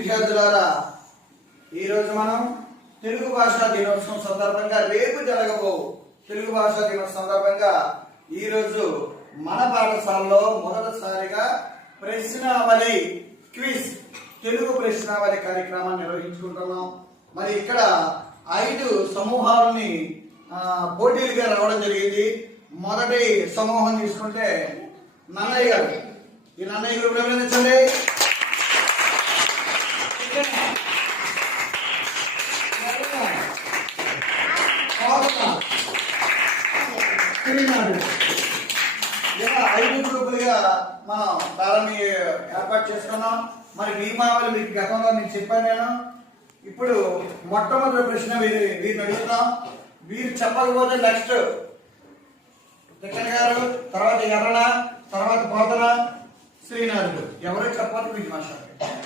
విద్యార్థులారా, ఈరోజు మనం తెలుగు భాషా దినోత్సవం సందర్భంగా రేపు జరగబో తెలుగు భాషా దినోత్సవం సందర్భంగా ఈరోజు మన పాఠశాలలో మొదటిసారిగా ప్రశ్నావళి క్విజ్ తెలుగు ప్రశ్నావళి కార్యక్రమాన్ని నిర్వహించుకుంటున్నాం. మరి ఇక్కడ 5 సమూహాలని పోటీలుగా రావడం జరిగింది. మొదటి సమూహం తీసుకుంటే నన్నయ్య గారు. ఈ నన్నయ్య గారు అభినందించండి. ఇలా 5 గ్రూపులుగా మనం ప్రారంభ ఏర్పాటు చేసుకున్నాం. మరి నియమావళి మీకు గతంలో నేను చెప్పాను. నేను ఇప్పుడు మొట్టమొదటి ప్రశ్న వీరిని అడుగుతాం. వీరు చెప్పకపోతే నెక్స్ట్ జగన్ గారు, తర్వాత ఎర్రన, తర్వాత పోతన, శ్రీనాథుడు ఎవరు చెప్పాలి మీకు మాట్లాడారు.